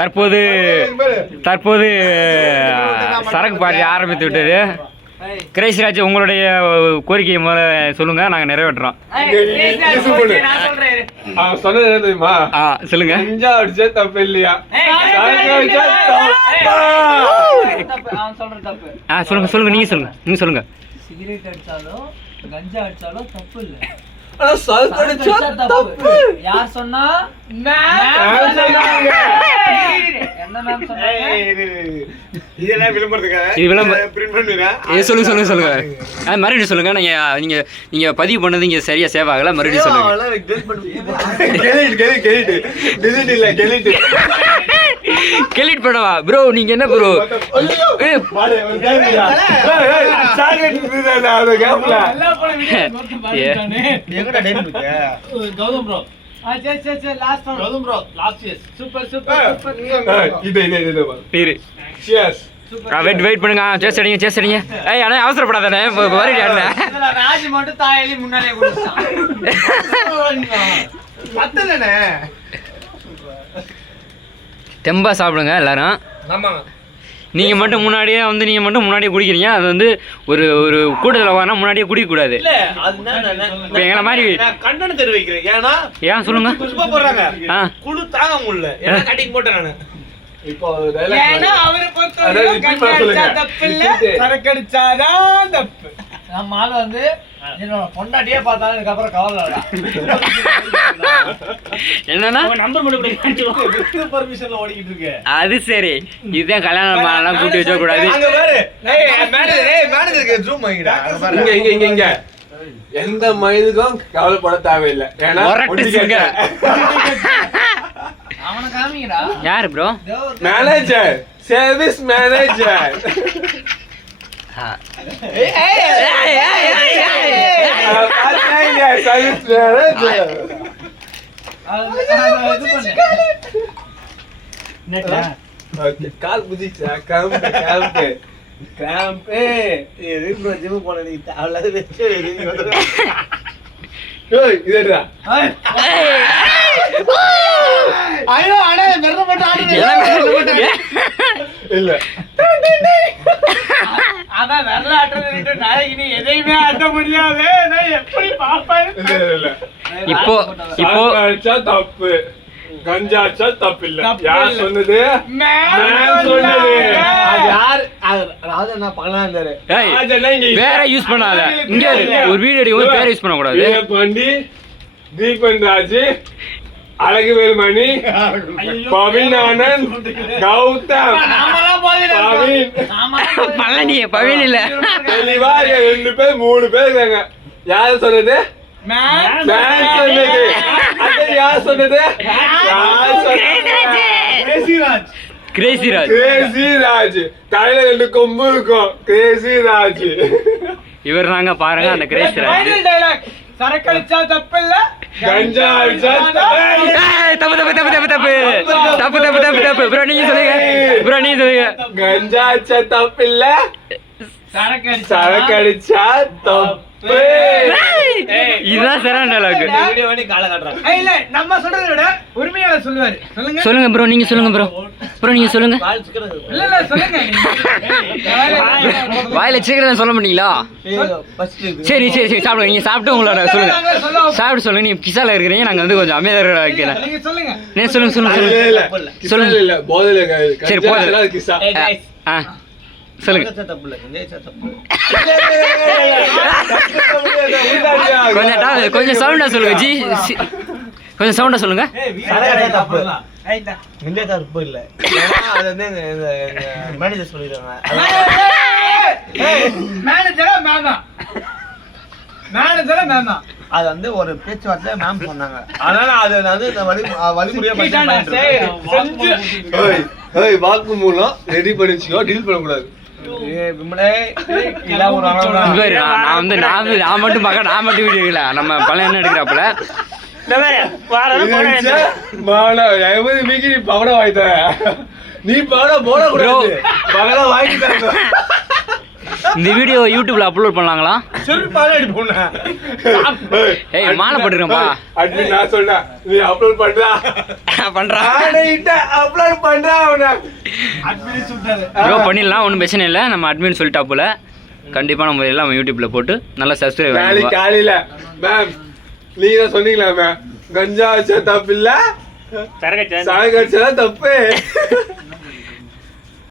தற்போது சரக்கு பார்ட்டி ஆரம்பித்து விட்டது. கிரேசிராஜ் உங்களுடைய கோரிக்கையை முதல்ல சொல்லுங்க, நாங்க நிறைவேற்றுறோம். சொல்லுங்க. தப்பு இல்லையா? சொல்லுங்க சொல்லுங்க, நீங்க சொல்லுங்க, நீங்க சொல்லுங்க. சிகரெட் அடிச்சாலும் கஞ்சா அடிச்சாலும் தப்பு இல்ல. யார் சொன்னா? சொல்லுங்க சொல்லுங்க சொல்லுங்க, மறுபடியும் சொல்லுங்க. நீங்க பதிவு பண்ணது இங்க சரியா சேவ் ஆகல, மறுபடியும் சொல்லுங்க. கெலிட் பண்ணவா ப்ரோ? நீங்க என்ன bro? Gautham bro Gautham bro last year super super wait பண்ணுங்க. சேஸ் அடிங்க. ஏய் அண்ணா அவசரப்படாதே, வரடி அண்ணா. ராஜ் மட்டும் தாயலி முன்னாலே கொடுத்தான். பத்தலனே. தெம்பா சாப்பிடுங்க எல்லாரும். நீங்க மட்டும் முன்னாடியே குடிக்கிறீங்க. அது வந்து ஒரு கூட்டத்தில் வாங்க முன்னாடியே குடிக்கக்கூடாது. இப்போ எங்களை மாதிரி கண்டனம் தெரிவிக்கிறேன். ஏன் சொல்லுங்க. குழு தாங்க முடியல, கட்டிங் போட்டேன் நானு. இப்போ சரக்கடிச்சாதான் தப்பு. நம்ம ஆளு வந்து என்னோட பொண்டாட்டியே பார்த்தாலும் இதுக்கப்புறம் கவலை என்னன்னா நம்பர் மட்டும் பர்மிஷன்ல ஓடிக்கிட்டு இருக்கு. அது சரி, இதுதான் கல்யாணம் கூட்டி வச்ச கூடாது. இங்க எந்த மனிதனுக்கும் கவலைப்பட தேவையில்லை. அவனை காமிங்கடா. யாரு bro? Manager, service manager. Call புதிச்சா கிராம்பு ஜிம் போன நீ அவ்வளவு வெச்சு இதுடா. ஐயோ அட வெறும் மட்டும் ஆடுறீங்க. இல்ல அதான் வெள்ள ஆட்டுறது நாளைக்கு நீ எதையுமே ஆட்ட முடியாது. நான் எப்படி பாப்பேன்? இல்ல இப்போ அடிச்சா தப்பு, கஞ்சா அடிச்சா தப்பு இல்ல. யார் சொன்னது? நான் சொன்னது. யார் ராஜா என்ன பண்ணாரு? வேற யூஸ் பண்ணாத. இங்க ஒரு வீடியோ எடுக்கும் வேற யூஸ் பண்ண கூடாது. பண்ணி தீபன் ராஜ், அழகுவேல்மணி, பவின் ஆனந்த், கௌதம், பவின் இல்ல, தெளிவா 2 பேர் 3 பேர் இருக்காங்க. யாரு சொன்னது? யார் சொன்னது? கிரேசிராஜ். தலையில 2 கொம்பு இருக்கும். கிரேசிராஜ் இவர் நாங்க பாருங்க. அந்த கிரேசிராஜ் சரக்கடிச்சா தப்பு இல்ல, கஞ்சா அடிச்சா தப்பு. ப்ரோ நீங்க சொல்லுங்க. கஞ்சா அடிச்சா தப்பு இல்ல, சரக்கடிச்சா தப்பு. இதுதான் சரியான டயலாக். இல்ல நம்ம சொல்றதை விட உரிமையாளர் சொல்லுவாரு. சொல்லுங்க ப்ரோ, நீங்க சொல்லுங்க ப்ரோ. நீங்க சொல்லுங்க. இல்ல சொல்லுங்க. வாயில சீக்கிரம் சொல்ல மாட்டீங்களா? சரி சாப்பிடுங்க. நீங்க சாப்பிட்டு உங்களோட சொல்லுங்க. சாப்பிட்டு சொல்லுங்க. நீங்க கிசால இருக்கிறீங்க, நாங்க வந்து கொஞ்சம் அமைதியா வைக்கிறேன். நீங்க சொல்லுங்க. சொல்லுங்க. போதல சரி போதல கிசா. சொல்லுங்க. கொஞ்சம் சவுண்டா சொல்லுங்க ஜி. கொஞ்சம் சவுண்டா சொல்லுங்க. தப்பு இல்ல, அது வந்து மேனேஜர் சொல்லிடுவாங்க. அது வந்து ஒரு பேச்சுவார்த்தை மேம் சொன்னாங்க. அதனால அது வந்து வழிமுறையா வாக்கு மூலம் ரெடி பண்ணி வச்சுக்கோ, டீல் பண்ணக்கூடாது. நான் மட்டும் வீடியோ இல்ல, நம்ம பழைய என்ன எடுக்கிறாப்புல பவடம் வாங்கிட்ட. நீ பவடம் போட கூடாது, பவடம் வாங்கிட்ட. இந்த வீடியோ யூடியூப்ல அப்லோட் பண்ணலாங்களா? செருப்பால அடி போனா ஏய் மாலை போட்டுருக்கேன்ப்பா. அட்மின் நான் சொன்னேன் நீ அப்லோட் பண்றா பண்றா அப்லோட் பண்றா அவன அட்மின் சொல்றாரு. ப்ரோ பண்ணிடலாம், ஒன்றும் பிரச்சனை இல்லை. நம்ம அட்மின் சொல்லிட்டா போல கண்டிப்பாக நம்ம எல்லாம் யூடியூப்ல போட்டு நல்லா சப்ஸ்கிரைப் நாளைக்கு காலையில மேம் நீங்க தான் சொன்னீங்களா மேம் கஞ்சா வச்சா தப்பு இல்ல சரக்கு சாக அடிச்சா தப்பு